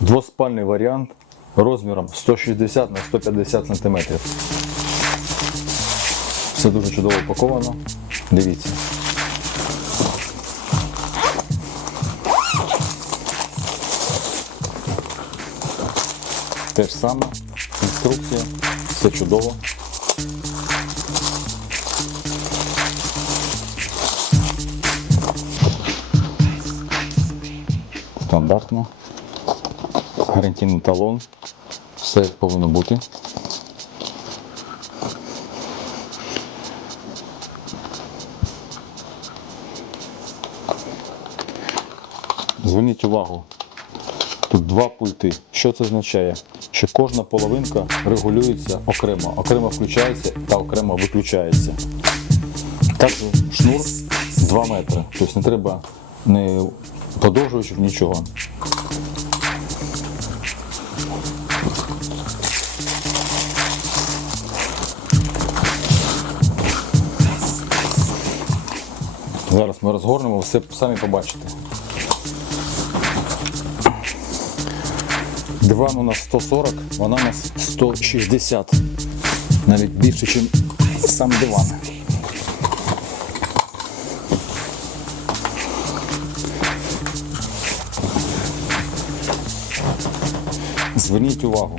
Двоспальний варіант розміром 160 на 150 см. Все дуже чудово упаковано. Дивіться. Те ж саме, інструкція, все чудово. Стандартно. Гарантійний талон. Все повинно бути. Зверніть увагу, тут два пульти. Що це означає? Що кожна половинка регулюється окремо, окремо включається та окремо виключається. Також шнур 2 метри. Тобто не треба не подовжуючи нічого. Зараз ми розгорнемо, все самі побачите. Диван у нас 140, вона у нас 160. Навіть більше, ніж сам диван. Зверніть увагу.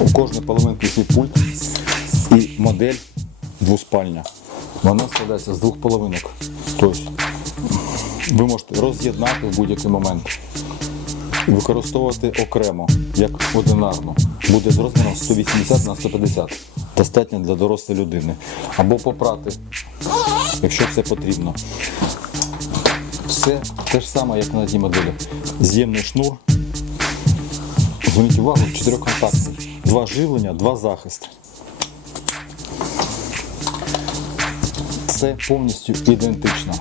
У кожної половинки є пульт і модель двоспальня. Вона складається з двох половинок. Тобто ви можете роз'єднати в будь-який момент використовувати окремо, як одинарно. Буде з розміром 180 на 150. Достатньо для дорослої людини. Або попрати, якщо це потрібно. Все те ж саме, як на цій моделі. З'ємний шнур. Зверніть увагу, чотирьохконтактний. Два живлення, два захисти. Це повністю ідентично.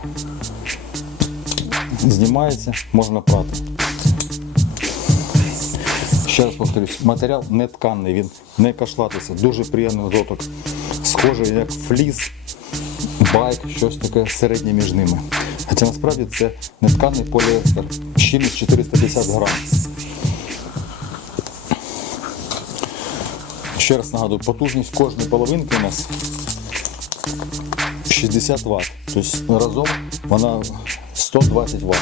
Знімається, можна прати. Ще раз повторюсь, матеріал не тканий, він не кашлатиться, дуже приємний дотик. Схожий як фліс, байк, щось таке середнє між ними. Хоча насправді це не тканий поліестер, щільність 450 грам. Ще раз нагадую, потужність кожної половинки у нас 60 Вт. Тобто разом вона 120 Вт.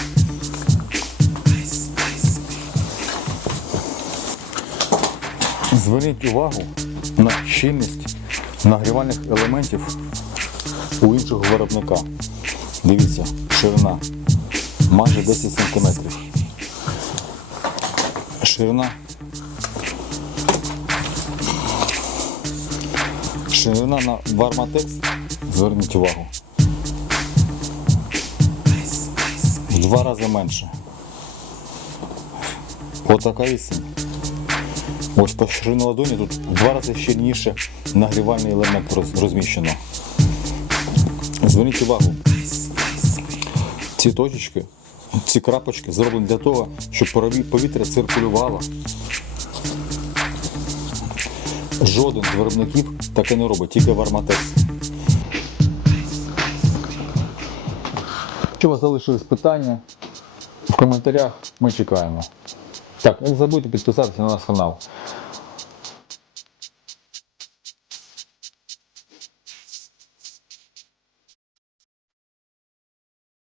Зверніть увагу на щільність нагрівальних елементів у іншого виробника. Дивіться, ширина майже 10 см. Ширина. Ширина на Varmatex, зверніть увагу. В два рази менше. Отака відстань. Ось по ширині ладоні тут в два рази щільніше нагрівальний елемент розміщено. Зверніть увагу. Ці точечки, ці крапочки зроблені для того, щоб повітря циркулювало. Жоден з виробників таке не робить, тільки варматес. Якщо у вас залишились питання, в коментарях ми чекаємо. Так, не забудьте підписатися на наш канал.